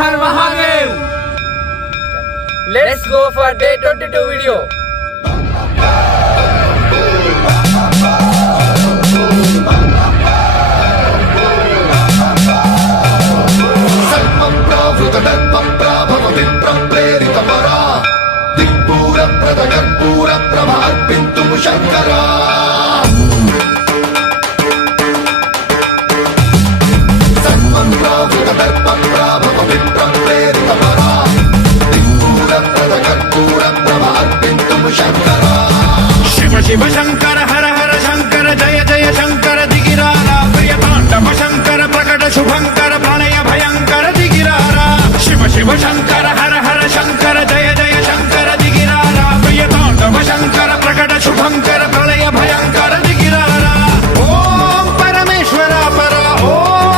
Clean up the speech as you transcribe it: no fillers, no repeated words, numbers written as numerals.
Har Mahadev! Let's go for day 22 video. Shankara Shiva Shiva Shankara Hara Hara Shankara Jaya Jaya Shankara దిగిరారా Priya Tandava Shankara ప్రకట శుభంకర